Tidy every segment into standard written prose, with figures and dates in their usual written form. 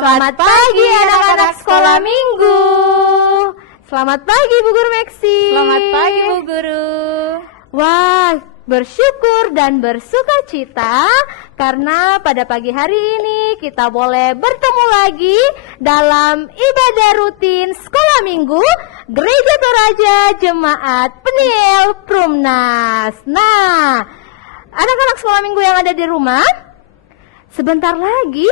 Selamat pagi anak-anak sekolah minggu. Selamat pagi Bu Guru Meksi. Selamat pagi Bu Guru. Wah, bersyukur dan bersuka cita karena pada pagi hari ini kita boleh bertemu lagi dalam ibadah rutin sekolah minggu Gereja Toraja Jemaat Peniel Prumnas. Nah, anak-anak sekolah minggu yang ada di rumah, sebentar lagi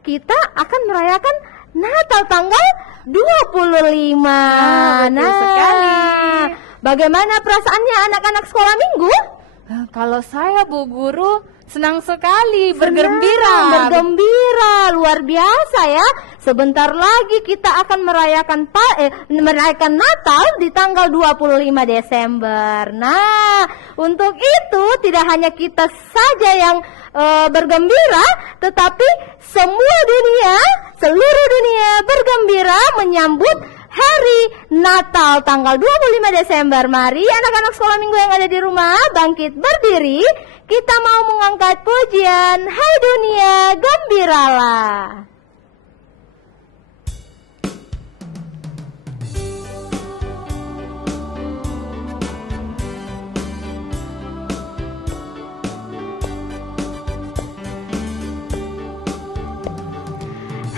kita akan merayakan Natal tanggal 25. Betul sekali. Bagaimana perasaannya anak-anak sekolah minggu? Kalau saya Bu Guru senang sekali, bergembira, luar biasa ya. Sebentar lagi kita akan merayakan Natal di tanggal 25 Desember. Nah, untuk itu tidak hanya kita saja yang bergembira, tetapi seluruh dunia bergembira menyambut hari Natal tanggal 25 Desember. Mari anak-anak sekolah minggu yang ada di rumah bangkit berdiri. Kita mau mengangkat pujian Hai Dunia Gembiralah.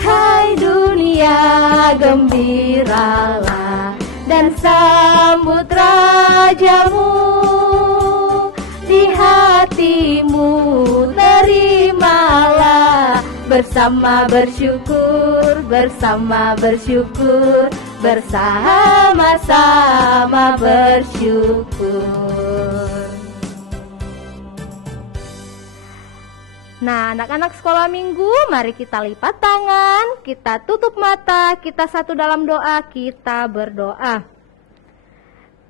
Hai dunia gembiralah dan sambut rajamu, di hatimu terimalah bersama bersyukur, bersama-sama bersyukur. Nah, anak-anak sekolah minggu, mari kita lipat tangan, kita tutup mata, kita satu dalam doa, kita berdoa.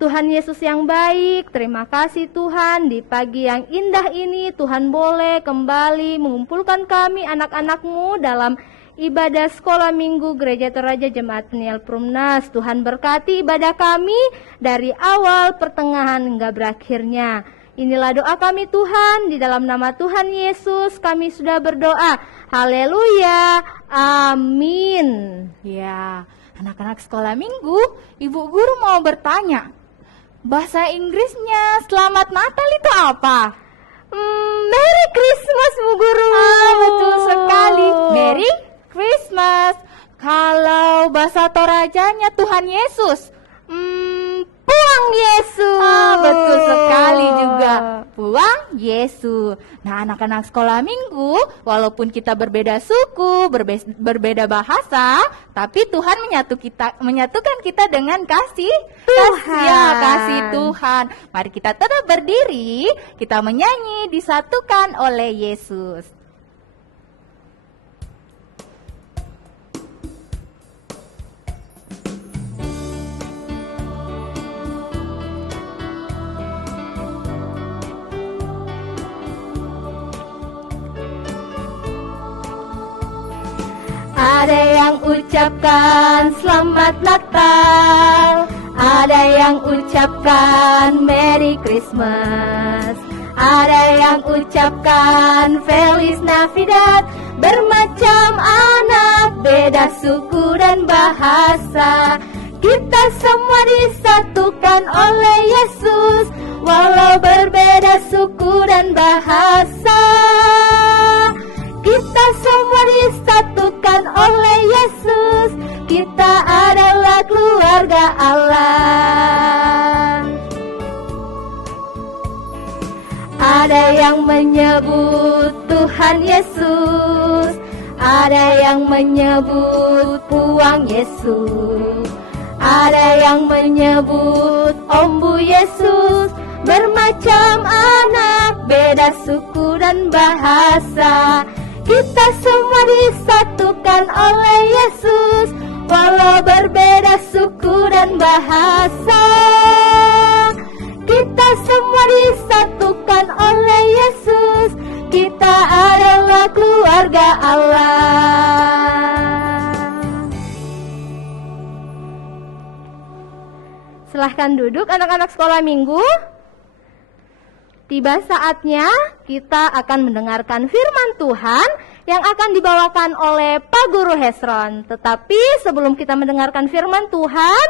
Tuhan Yesus yang baik, terima kasih Tuhan, di pagi yang indah ini Tuhan boleh kembali mengumpulkan kami anak-anak-Mu dalam ibadah sekolah minggu Gereja Toraja Jemaat Peniel Prumnas. Tuhan berkati ibadah kami dari awal, pertengahan, hingga berakhirnya. Inilah doa kami Tuhan, di dalam nama Tuhan Yesus kami sudah berdoa. Haleluya, amin. Ya, anak-anak sekolah minggu, Ibu Guru mau bertanya, bahasa Inggrisnya Selamat Natal itu apa? Merry Christmas Bu Guru. Betul sekali, Merry Christmas. Kalau bahasa Torajanya Tuhan Yesus, Puang Yesus. Betul sekali juga, Puang Yesus. Nah, anak-anak sekolah minggu, walaupun kita berbeda suku, berbeda bahasa, tapi Tuhan menyatukan kita dengan kasih Tuhan. Kasih Tuhan. Mari kita tetap berdiri, kita menyanyi disatukan oleh Yesus. Ada yang ucapkan Selamat Natal, ada yang ucapkan Merry Christmas, ada yang ucapkan Feliz Navidad. Bermacam anak, beda suku dan bahasa, kita semua disatukan oleh Yesus, walau berbeda suku dan bahasa. Kita semua disatukan oleh Yesus, kita adalah keluarga Allah. Ada yang menyebut Tuhan Yesus, ada yang menyebut Puang Yesus, ada yang menyebut Ombu Yesus. Bermacam anak, beda suku dan bahasa, kita semua disatukan oleh Yesus, walau berbeda suku dan bahasa. Kita semua disatukan oleh Yesus, kita adalah keluarga Allah. Silahkan duduk anak-anak sekolah minggu. tiba saatnya kita akan mendengarkan firman Tuhan yang akan dibawakan oleh Pak Guru Hesron. Tetapi sebelum kita mendengarkan firman Tuhan,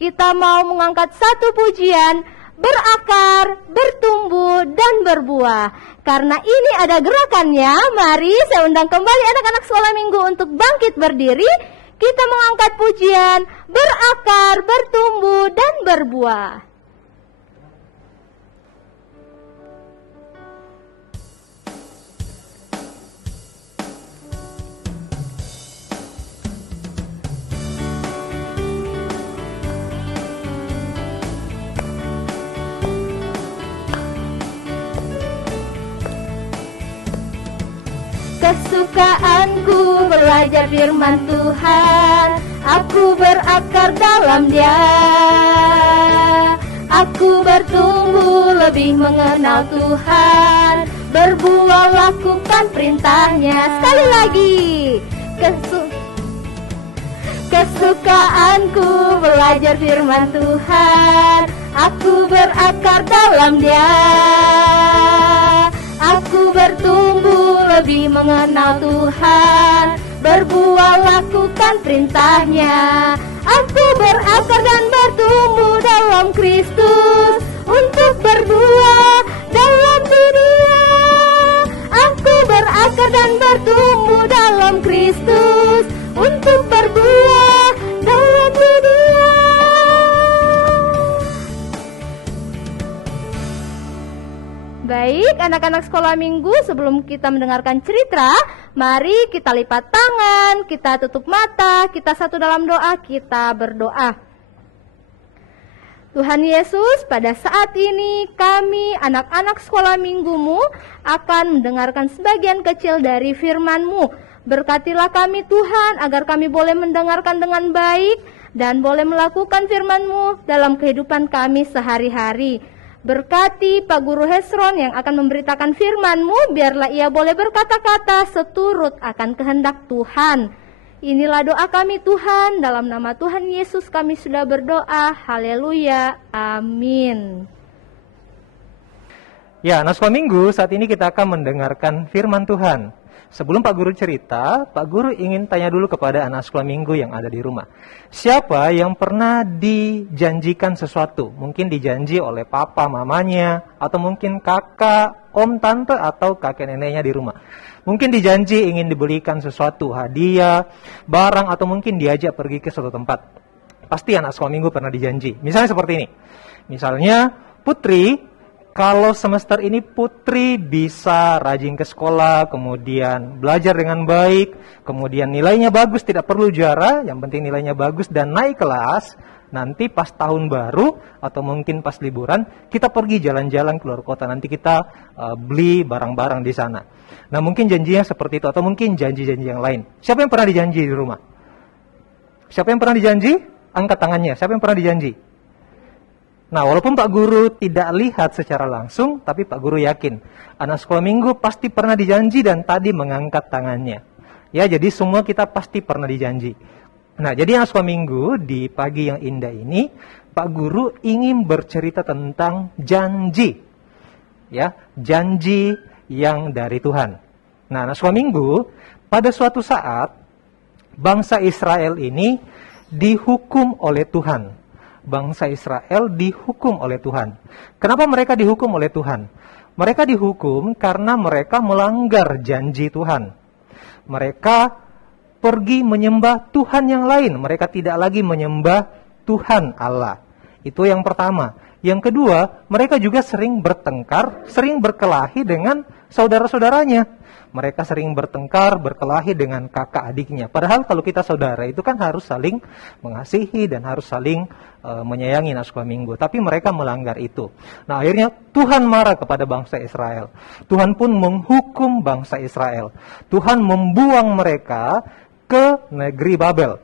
kita mau mengangkat satu pujian, berakar, bertumbuh, dan berbuah. Karena ini ada gerakannya, mari saya undang kembali anak-anak sekolah minggu untuk bangkit berdiri. Kita mengangkat pujian, berakar, bertumbuh, dan berbuah. Kesukaanku belajar firman Tuhan, aku berakar dalam Dia. Aku bertumbuh lebih mengenal Tuhan, berbuah lakukan perintahnya. Sekali lagi, kesukaanku belajar firman Tuhan, aku berakar dalam Dia. Aku bertumbuh lebih mengenal Tuhan, berbuah lakukan perintahnya. Aku berakar dan bertumbuh dalam Kristus, untuk berbuah dalam dunia. Aku berakar dan bertumbuh dalam Kristus, untuk berbuah dalam dunia. Baik, anak-anak sekolah minggu, sebelum kita mendengarkan cerita, mari kita lipat tangan, kita tutup mata, kita satu dalam doa, kita berdoa. Tuhan Yesus, pada saat ini kami, anak-anak sekolah minggumu, akan mendengarkan sebagian kecil dari firman-Mu. Berkatilah kami Tuhan, agar kami boleh mendengarkan dengan baik, dan boleh melakukan firman-Mu dalam kehidupan kami sehari-hari. Berkati Pak Guru Hesron yang akan memberitakan firman-Mu, biarlah ia boleh berkata-kata seturut akan kehendak Tuhan. Inilah doa kami Tuhan, dalam nama Tuhan Yesus kami sudah berdoa, haleluya, amin. Ya, anak sekolah minggu, saat ini kita akan mendengarkan firman Tuhan. Sebelum Pak Guru cerita, Pak Guru ingin tanya dulu kepada anak sekolah minggu yang ada di rumah. Siapa yang pernah dijanjikan sesuatu? Mungkin dijanji oleh papa, mamanya, atau mungkin kakak, om, tante, atau kakek neneknya di rumah. Mungkin dijanji ingin dibelikan sesuatu, hadiah, barang, atau mungkin diajak pergi ke suatu tempat. Pasti anak sekolah minggu pernah dijanji. Misalnya seperti ini. Misalnya, Putri, kalau semester ini Putri bisa rajin ke sekolah, kemudian belajar dengan baik, kemudian nilainya bagus, tidak perlu juara, yang penting nilainya bagus dan naik kelas, nanti pas tahun baru atau mungkin pas liburan, kita pergi jalan-jalan keluar kota, nanti kita beli barang-barang di sana. Nah, mungkin janjinya seperti itu, atau mungkin janji-janji yang lain. Siapa yang pernah dijanji di rumah? Siapa yang pernah dijanji? Angkat tangannya. Siapa yang pernah dijanji? Nah, walaupun Pak Guru tidak lihat secara langsung, tapi Pak Guru yakin anak sekolah minggu pasti pernah dijanji dan tadi mengangkat tangannya. Ya, jadi semua kita pasti pernah dijanji. Nah, jadi anak sekolah minggu di pagi yang indah ini, Pak Guru ingin bercerita tentang janji. Ya, janji yang dari Tuhan. Nah, anak sekolah minggu, pada suatu saat bangsa Israel ini dihukum oleh Tuhan. Bangsa Israel dihukum oleh Tuhan. Kenapa mereka dihukum oleh Tuhan? Mereka dihukum karena mereka melanggar janji Tuhan. Mereka pergi menyembah Tuhan yang lain. Mereka tidak lagi menyembah Tuhan Allah. Itu yang pertama. Yang kedua, mereka juga sering bertengkar, sering berkelahi dengan saudara-saudaranya. Mereka sering bertengkar, berkelahi dengan kakak adiknya. Padahal kalau kita saudara itu kan harus saling mengasihi dan harus saling menyayangi anak sekolah minggu. Tapi mereka melanggar itu. Nah, akhirnya Tuhan marah kepada bangsa Israel. Tuhan pun menghukum bangsa Israel. Tuhan membuang mereka ke negeri Babel.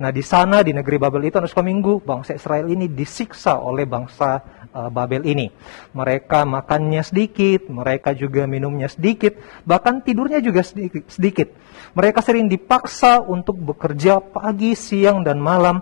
Nah, di sana di negeri Babel itu anak sekolah minggu, bangsa Israel ini disiksa oleh bangsa Babel ini. Mereka makannya sedikit, mereka juga minumnya sedikit, bahkan tidurnya juga sedikit. Mereka sering dipaksa untuk bekerja pagi, siang, dan malam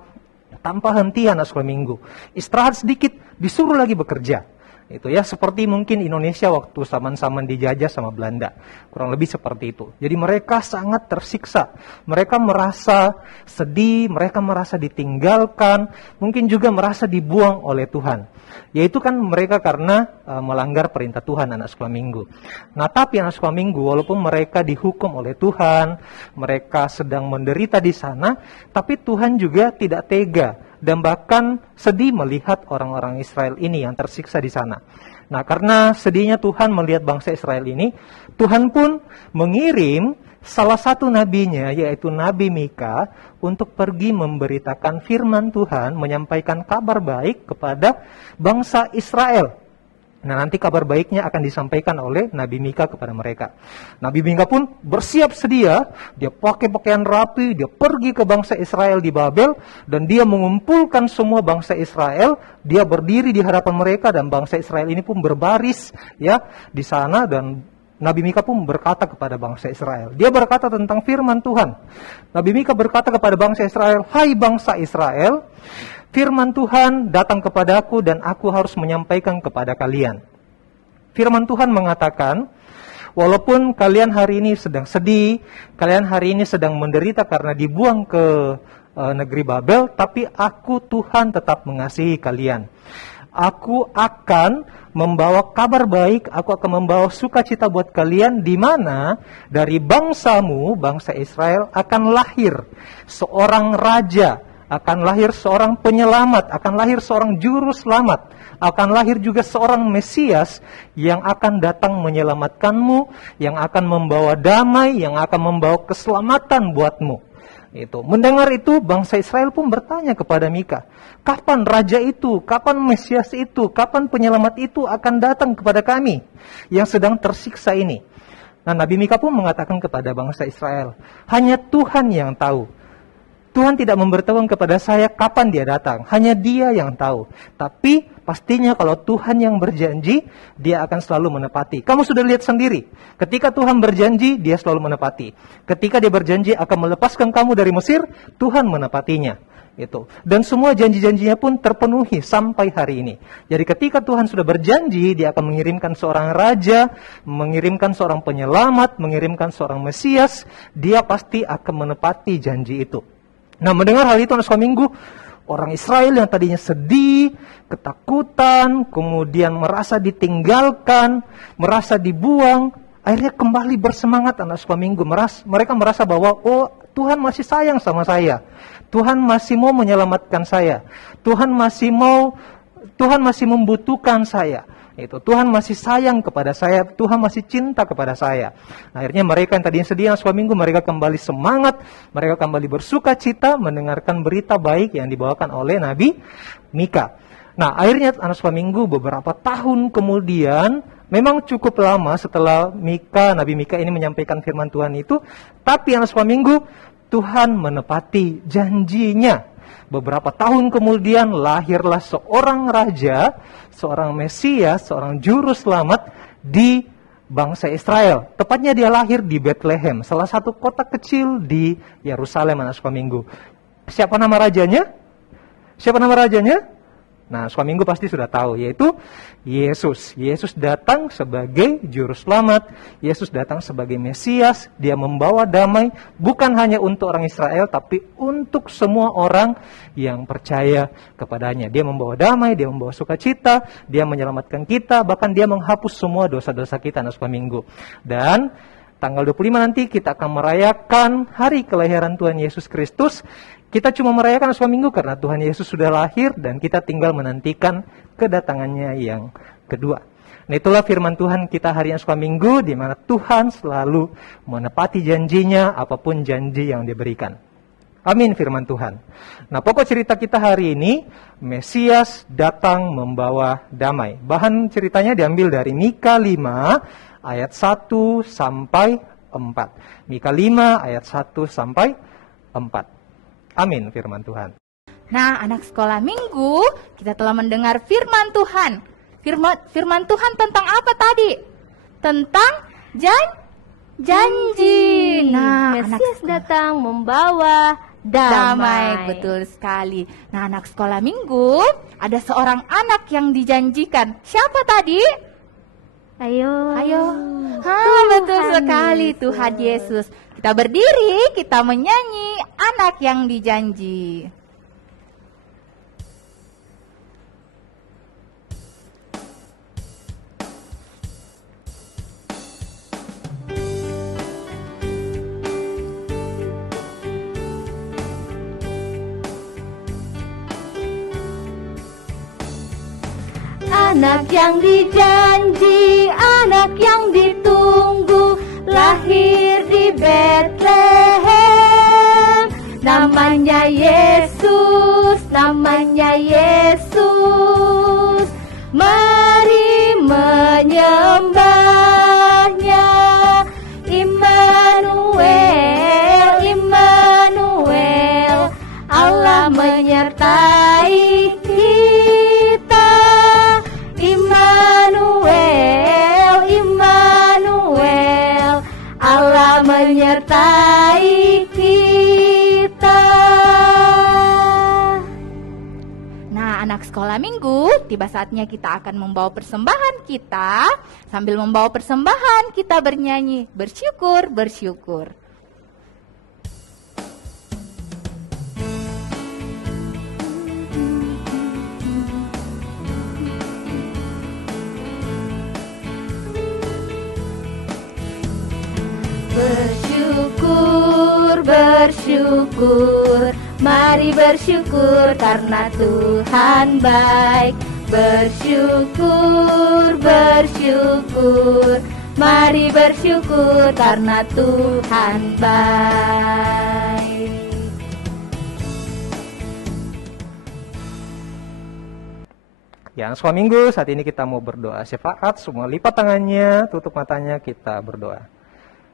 tanpa henti anak sekolah minggu. Istirahat sedikit, disuruh lagi bekerja. Itu ya, seperti mungkin Indonesia waktu zaman-zaman dijajah sama Belanda. Kurang lebih seperti itu. Jadi mereka sangat tersiksa. Mereka merasa sedih, mereka merasa ditinggalkan, mungkin juga merasa dibuang oleh Tuhan. Yaitu kan mereka karena melanggar perintah Tuhan, anak sekolah minggu. Nah, tapi anak sekolah minggu, walaupun mereka dihukum oleh Tuhan, mereka sedang menderita di sana, tapi Tuhan juga tidak tega dan bahkan sedih melihat orang-orang Israel ini yang tersiksa di sana. Nah, karena sedihnya Tuhan melihat bangsa Israel ini, Tuhan pun mengirim salah satu nabinya, yaitu Nabi Mika, untuk pergi memberitakan firman Tuhan, menyampaikan kabar baik kepada bangsa Israel. Nah, nanti kabar baiknya akan disampaikan oleh Nabi Mika kepada mereka. Nabi Mika pun bersiap sedia, dia pakai pakaian rapi, dia pergi ke bangsa Israel di Babel, dan dia mengumpulkan semua bangsa Israel, dia berdiri di hadapan mereka, dan bangsa Israel ini pun berbaris ya di sana, dan Nabi Mika pun berkata kepada bangsa Israel. Dia berkata tentang firman Tuhan. Nabi Mika berkata kepada bangsa Israel, "Hai bangsa Israel, firman Tuhan datang kepadaku dan aku harus menyampaikan kepada kalian." Firman Tuhan mengatakan, walaupun kalian hari ini sedang sedih, kalian hari ini sedang menderita karena dibuang ke negeri Babel, tapi aku Tuhan tetap mengasihi kalian. Aku akan membawa kabar baik, aku akan membawa sukacita buat kalian, di mana dari bangsamu, bangsa Israel, akan lahir seorang raja, akan lahir seorang penyelamat, akan lahir seorang juru selamat, akan lahir juga seorang Mesias yang akan datang menyelamatkanmu, yang akan membawa damai, yang akan membawa keselamatan buatmu. Itu. Mendengar itu, bangsa Israel pun bertanya kepada Mika, kapan raja itu, kapan Mesias itu, kapan penyelamat itu akan datang kepada kami yang sedang tersiksa ini? Nah, Nabi Mika pun mengatakan kepada bangsa Israel, hanya Tuhan yang tahu. Tuhan tidak memberitahukan kepada saya kapan dia datang. Hanya dia yang tahu. Tapi pastinya kalau Tuhan yang berjanji, dia akan selalu menepati. Kamu sudah lihat sendiri. Ketika Tuhan berjanji, dia selalu menepati. Ketika dia berjanji akan melepaskan kamu dari Mesir, Tuhan menepatinya. Itu. Dan semua janji-janjinya pun terpenuhi sampai hari ini. Jadi ketika Tuhan sudah berjanji, dia akan mengirimkan seorang raja, mengirimkan seorang penyelamat, mengirimkan seorang Mesias, dia pasti akan menepati janji itu. Nah, mendengar hal itu anak sekolah minggu, orang Israel yang tadinya sedih, ketakutan, kemudian merasa ditinggalkan, merasa dibuang, akhirnya kembali bersemangat anak sekolah minggu. Mereka merasa bahwa, oh, Tuhan masih sayang sama saya. Tuhan masih mau menyelamatkan saya. Tuhan masih membutuhkan saya. Itu Tuhan masih sayang kepada saya, Tuhan masih cinta kepada saya. Akhirnya mereka yang tadinya sedih sekolah minggu, mereka kembali semangat, mereka kembali bersuka cita mendengarkan berita baik yang dibawakan oleh Nabi Mika. Nah, akhirnya anak sekolah minggu beberapa tahun kemudian, memang cukup lama setelah Nabi Mika ini menyampaikan firman Tuhan itu, tapi anak sekolah minggu, Tuhan menepati janjinya. Beberapa tahun kemudian lahirlah seorang raja, seorang Mesias, seorang juru selamat di bangsa Israel. Tepatnya dia lahir di Bethlehem, salah satu kota kecil di Yerusalem, anak sekolah minggu. Siapa nama rajanya? Siapa nama rajanya? Nah, sekolah minggu pasti sudah tahu, yaitu Yesus. Yesus datang sebagai juru selamat, Yesus datang sebagai Mesias, dia membawa damai, bukan hanya untuk orang Israel, tapi untuk semua orang yang percaya kepadanya. Dia membawa damai, dia membawa sukacita, dia menyelamatkan kita, bahkan dia menghapus semua dosa-dosa kita, anak sekolah minggu. Dan tanggal 25 nanti kita akan merayakan hari kelahiran Tuhan Yesus Kristus. Kita cuma merayakan sekolah minggu karena Tuhan Yesus sudah lahir dan kita tinggal menantikan kedatangannya yang kedua. Nah, itulah firman Tuhan kita hari ini sekolah minggu, di mana Tuhan selalu menepati janjinya apapun janji yang diberikan. Amin firman Tuhan. Nah, pokok cerita kita hari ini, Mesias datang membawa damai. Bahan ceritanya diambil dari Mika 5 ayat 1 sampai 4. Mika 5 ayat 1 sampai 4. Amin firman Tuhan. Nah, anak sekolah minggu, kita telah mendengar firman Tuhan. Firman Tuhan tentang apa tadi? Tentang janji. Mesias datang membawa damai. Betul sekali. Nah, anak sekolah minggu, ada seorang anak yang dijanjikan. Siapa tadi? Ayo. Betul sekali, Yesus. Tuhan Yesus. Kita berdiri, kita menyanyi anak yang dijanji. Anak yang dijanji, anak yang ditunggu, lahir di Betlehem. Namanya Yesus, namanya Yesus. Mari menyembahnya. Immanuel, Immanuel, Allah menyertai kita. Immanuel, Immanuel, Allah menyertai kita. Nah, anak sekolah minggu, tiba saatnya kita akan membawa persembahan kita. Sambil membawa persembahan, kita bernyanyi, bersyukur, bersyukur. Bersyukur, bersyukur, mari bersyukur karena Tuhan baik. Bersyukur, bersyukur, mari bersyukur karena Tuhan baik. Ya, sekolah minggu, saat ini kita mau berdoa syafaat. Semua lipat tangannya, tutup matanya, kita berdoa.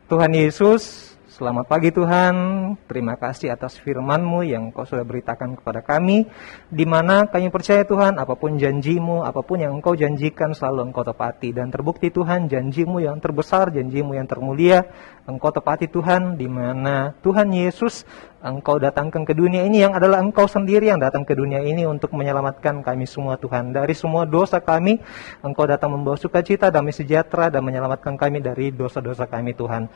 Tuhan Yesus, selamat pagi Tuhan. Terima kasih atas firman-Mu yang Kau sudah beritakan kepada kami, di mana kami percaya Tuhan, apapun janji-Mu, apapun yang Engkau janjikan selalu Engkau tepati. Dan terbukti Tuhan, janji-Mu yang terbesar, janji-Mu yang termulia, Engkau tepati Tuhan, di mana Tuhan Yesus Engkau datangkan ke dunia ini, yang adalah Engkau sendiri yang datang ke dunia ini untuk menyelamatkan kami semua Tuhan. Dari semua dosa kami, Engkau datang membawa sukacita, damai sejahtera, dan menyelamatkan kami dari dosa-dosa kami Tuhan.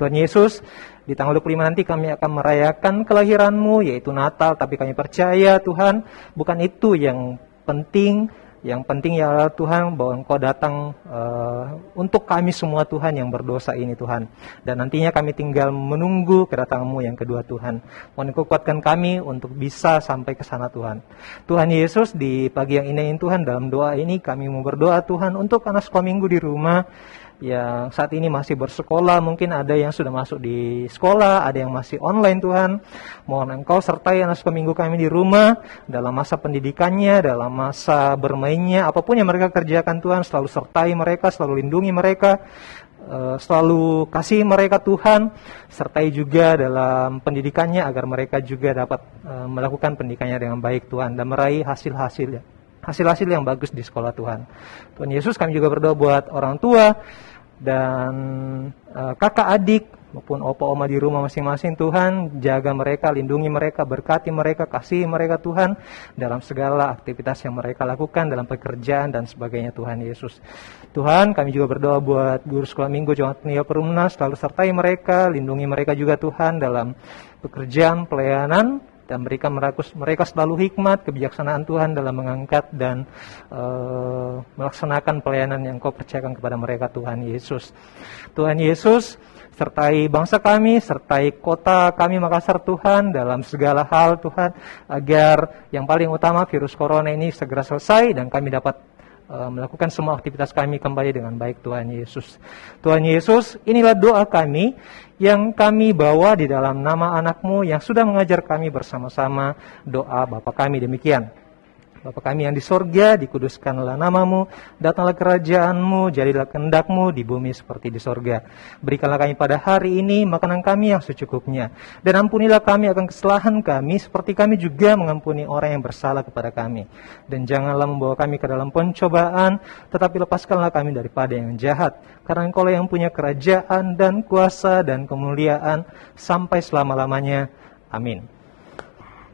Tuhan Yesus, di tanggal 25 nanti kami akan merayakan kelahiran-Mu, yaitu Natal. Tapi kami percaya Tuhan, bukan itu yang penting. Yang penting ya Tuhan, bahwa Engkau datang untuk kami semua Tuhan yang berdosa ini Tuhan. Dan nantinya kami tinggal menunggu kedatangan-Mu yang kedua Tuhan. Mohon Engkau kuatkan kami untuk bisa sampai ke sana Tuhan. Tuhan Yesus, di pagi yang indah ini Tuhan, dalam doa ini kami mau berdoa Tuhan untuk anak sekolah minggu di rumah yang saat ini masih bersekolah. Mungkin ada yang sudah masuk di sekolah, ada yang masih online Tuhan. Mohon Engkau sertai anak sekolah minggu kami di rumah, dalam masa pendidikannya, dalam masa bermainnya, apapun yang mereka kerjakan Tuhan, selalu sertai mereka, selalu lindungi mereka, selalu kasih mereka Tuhan. Sertai juga dalam pendidikannya, agar mereka juga dapat melakukan pendidikannya dengan baik Tuhan, dan meraih hasil-hasil yang bagus di sekolah Tuhan. Tuhan Yesus, kami juga berdoa buat orang tua dan kakak adik maupun opa oma di rumah masing-masing Tuhan. Jaga mereka, lindungi mereka, berkati mereka, kasih mereka Tuhan dalam segala aktivitas yang mereka lakukan, dalam pekerjaan dan sebagainya Tuhan Yesus. Tuhan, kami juga berdoa buat guru sekolah minggu Jemaat Peniel Perumna, selalu sertai mereka, lindungi mereka juga Tuhan dalam pekerjaan, pelayanan, dan berikan mereka selalu hikmat, kebijaksanaan Tuhan dalam mengangkat dan melaksanakan pelayanan yang Kau percayakan kepada mereka Tuhan Yesus. Tuhan Yesus, sertai bangsa kami, sertai kota kami Makassar Tuhan dalam segala hal Tuhan, agar yang paling utama virus corona ini segera selesai dan kami dapat melakukan semua aktivitas kami kembali dengan baik Tuhan Yesus. Tuhan Yesus, inilah doa kami yang kami bawa di dalam nama anak-Mu yang sudah mengajar kami bersama-sama doa Bapa kami demikian. Bapa kami yang di sorga, dikuduskanlah nama-Mu, datanglah kerajaan-Mu, jadilah kehendak-Mu di bumi seperti di sorga. Berikanlah kami pada hari ini makanan kami yang secukupnya, dan ampunilah kami akan kesalahan kami, seperti kami juga mengampuni orang yang bersalah kepada kami. Dan janganlah membawa kami ke dalam pencobaan, tetapi lepaskanlah kami daripada yang jahat. Karena Engkau yang punya kerajaan dan kuasa dan kemuliaan sampai selama-lamanya. Amin.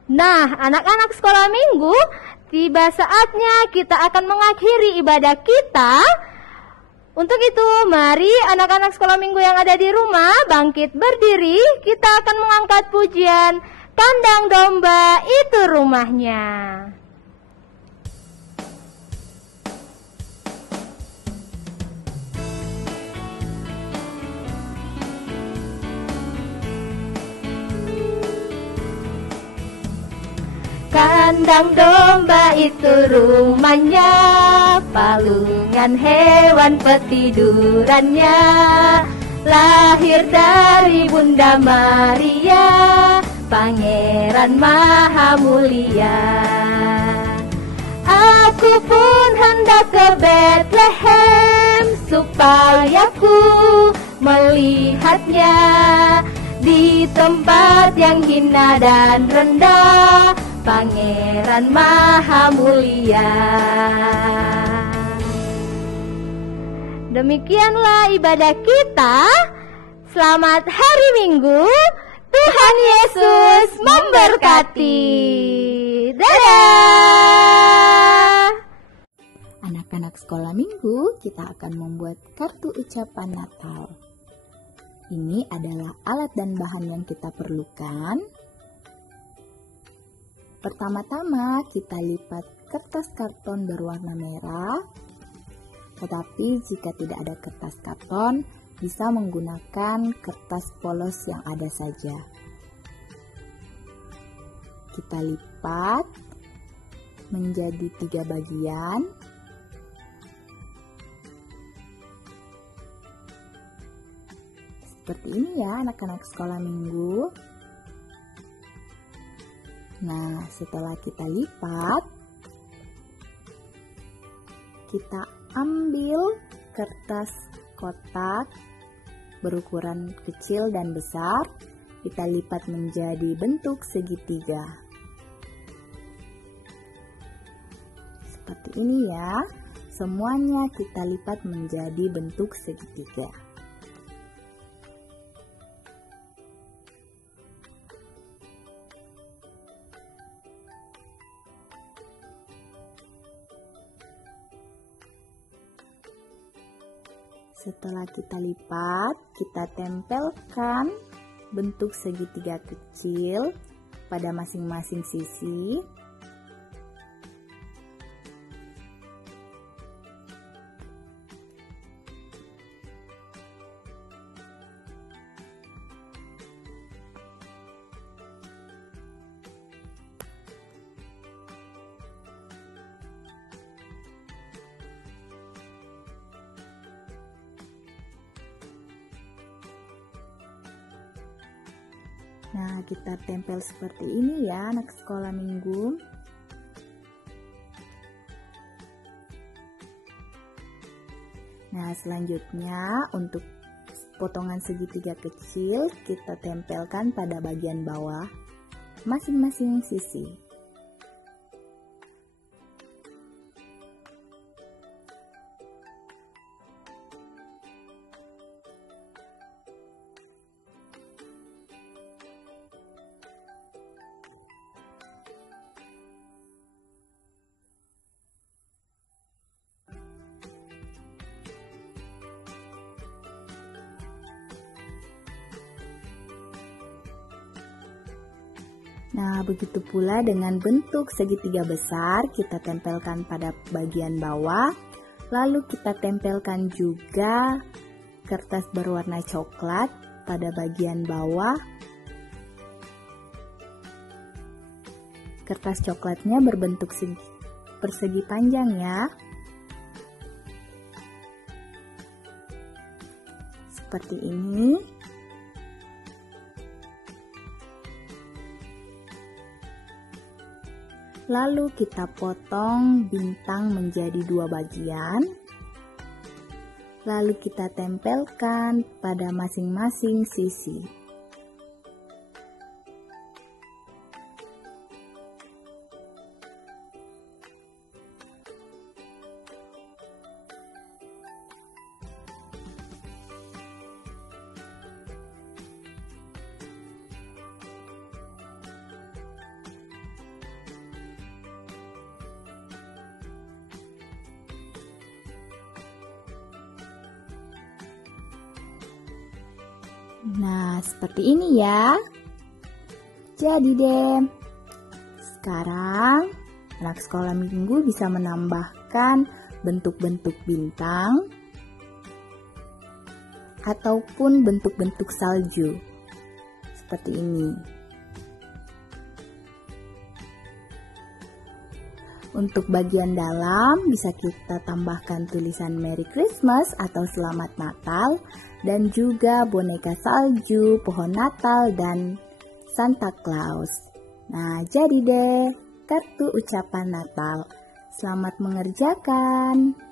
Nah, anak-anak sekolah minggu, tiba saatnya kita akan mengakhiri ibadah kita. Untuk itu, mari anak-anak sekolah minggu yang ada di rumah bangkit berdiri. Kita akan mengangkat pujian Kandang Domba Itu Rumahnya. Kandang domba itu rumahnya, palungan hewan petidurannya. Lahir dari Bunda Maria, Pangeran Maha Mulia. Aku pun hendak ke Bethlehem, supaya ku melihatnya di tempat yang hina dan rendah, Pangeran Maha Mulia. Demikianlah ibadah kita. Selamat hari Minggu. Tuhan Yesus memberkati. Dadah. Anak-anak sekolah minggu, kita akan membuat kartu ucapan Natal. Ini adalah alat dan bahan yang kita perlukan. Pertama-tama kita lipat kertas karton berwarna merah. Tetapi jika tidak ada kertas karton, bisa menggunakan kertas polos yang ada saja. Kita lipat menjadi 3 bagian. Seperti ini ya anak-anak sekolah minggu. Nah, setelah kita lipat, kita ambil kertas kotak berukuran kecil dan besar, kita lipat menjadi bentuk segitiga. Seperti ini ya, semuanya kita lipat menjadi bentuk segitiga. Setelah kita lipat, kita tempelkan bentuk segitiga kecil pada masing-masing sisi. Nah, kita tempel seperti ini ya anak sekolah minggu. Nah, selanjutnya untuk potongan segitiga kecil kita tempelkan pada bagian bawah masing-masing sisi. Nah, begitu pula dengan bentuk segitiga besar, kita tempelkan pada bagian bawah. Lalu kita tempelkan juga kertas berwarna coklat pada bagian bawah. Kertas coklatnya berbentuk persegi panjang ya. Seperti ini. Lalu kita potong bintang menjadi 2 bagian. Lalu kita tempelkan pada masing-masing sisi. Nah, seperti ini ya. Jadi deh, sekarang anak sekolah minggu bisa menambahkan bentuk-bentuk bintang ataupun bentuk-bentuk salju. Seperti ini. Untuk bagian dalam bisa kita tambahkan tulisan Merry Christmas atau Selamat Natal dan juga boneka salju, pohon Natal dan Santa Claus. Nah, jadi deh kartu ucapan Natal. Selamat mengerjakan.